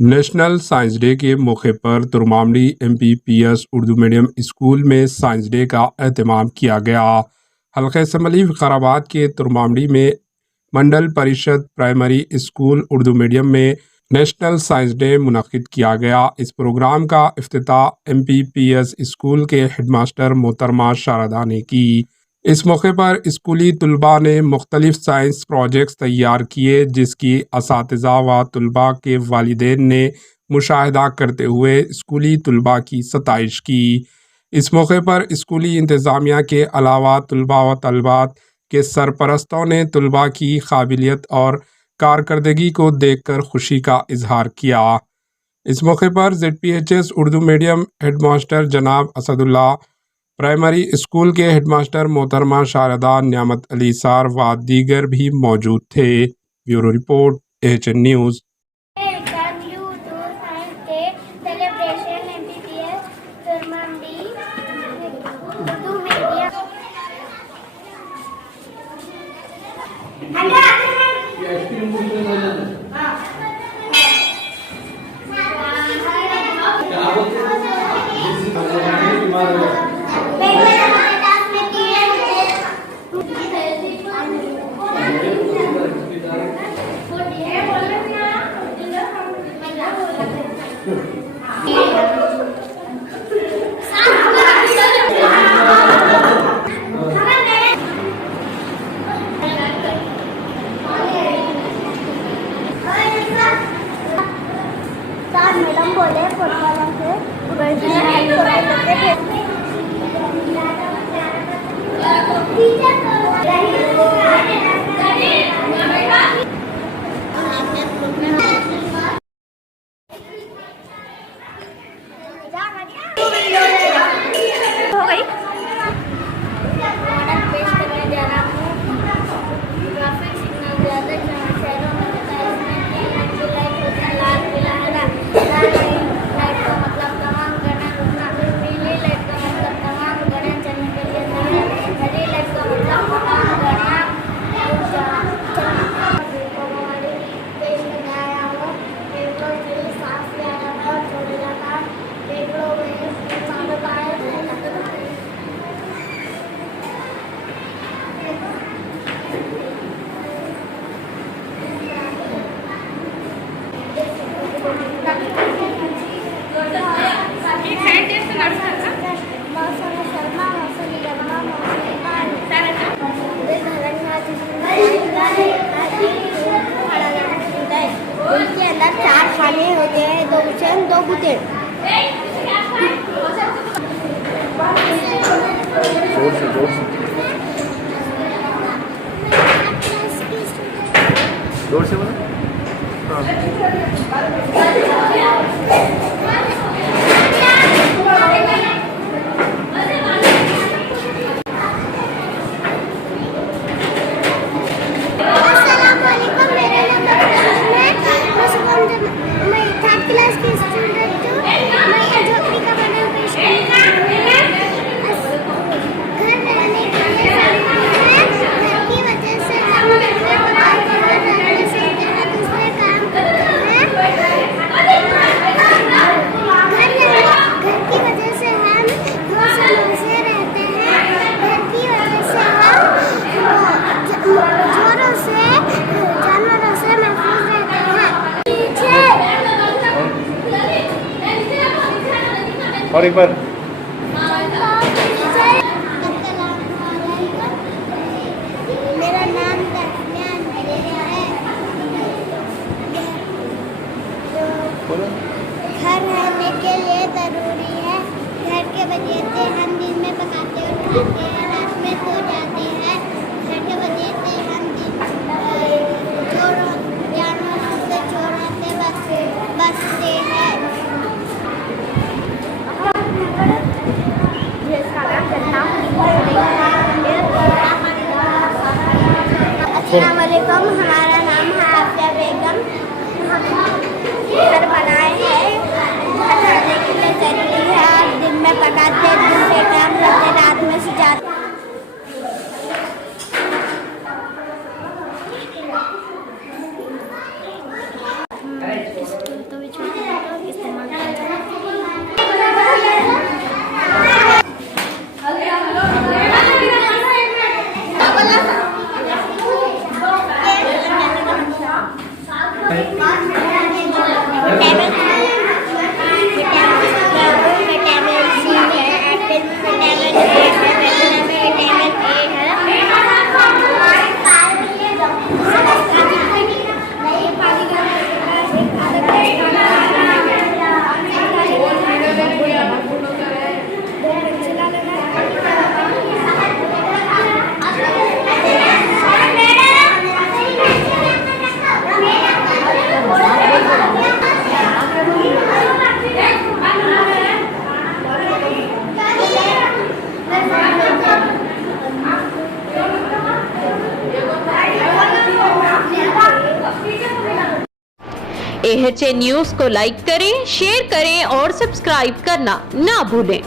National science day के मौके पर तुर्मामड़ी MPPS उर्दू मीडियम स्कूल में साइंस डे का एहतमाम किया गया। हल्का असम्बली विकाराबाद के तुर्मामड़ी में मंडल परिषद प्राइमरी स्कूल उर्दू मीडियम में नेशनल साइंस डे मुनक्किद किया गया। इस प्रोग्राम का इफ्तिताह MPPS स्कूल के हेडमास्टर मोहतरमा शारदा ने की। इस मौके पर स्कूली तलबा ने मुख्तलिफ साइंस प्रोजेक्ट्स तैयार किए, जिसकी असातिज़ा व तलबा के वालिदैन ने मुशाहिदा करते हुए स्कूली तलबा की सताइश की। इस मौके पर स्कूली इंतज़ामिया के अलावा तलबा व तलबात के सरपरस्तों ने तलबा की काबिलियत और कारकर्दगी को देखकर खुशी का इजहार किया। इस मौके पर ZPHS उर्दू मीडियम हेडमास्टर जनाब असदुल्ला, प्राइमरी स्कूल के हेडमास्टर मोहतरमा शारदा, नियामत अली सार व दीगर भी मौजूद थे। Bureau report AHN news. Madam बोले फुटबॉलों से हो गई। पेश करने जा रहा हूँ ट्रैफिक सिग्नल ज़्यादा शहरों में लाइट होता है, लाल पीला हरा। लाइट का मतलब तमाम गाड़ियाँ रुकना, पीली लाइट का मतलब तमाम गाड़ियाँ चलने के लिए तैयार, हरी लाइट का मतलब तमाम गाड़ियाँ रुक जाना। हमारी पेश करने आया हूँ पेट्रोल बिल साफ किया जाता है, छोड़ जाता है पेट्रोल बिल उनके अंदर 4 खाने होते हैं, 2 किचन 2 बुते। जोर से बोलो। और एक बार मेरा नाम दरमियान है। घर रहने के लिए ज़रूरी है। घर के वजह से हम दिन में पकाते और खाते हैं, रात में सो जाते हैं। घर के वजह से हम जानवरों से चोरों से बचते हैं। अस्सलाम वालेकुम, हमारा नाम है आफिया बेगम। हम घर बनाए हैं, घर रहने के लिए ज़रूरी है। दिन में पकाते, दिन के टाइम करते, रात में सुजाते। छोटों भी छोटे हैं तो इस्तेमाल करते हैं। AHA न्यूज़ को लाइक करें, शेयर करें और सब्सक्राइब करना ना भूलें।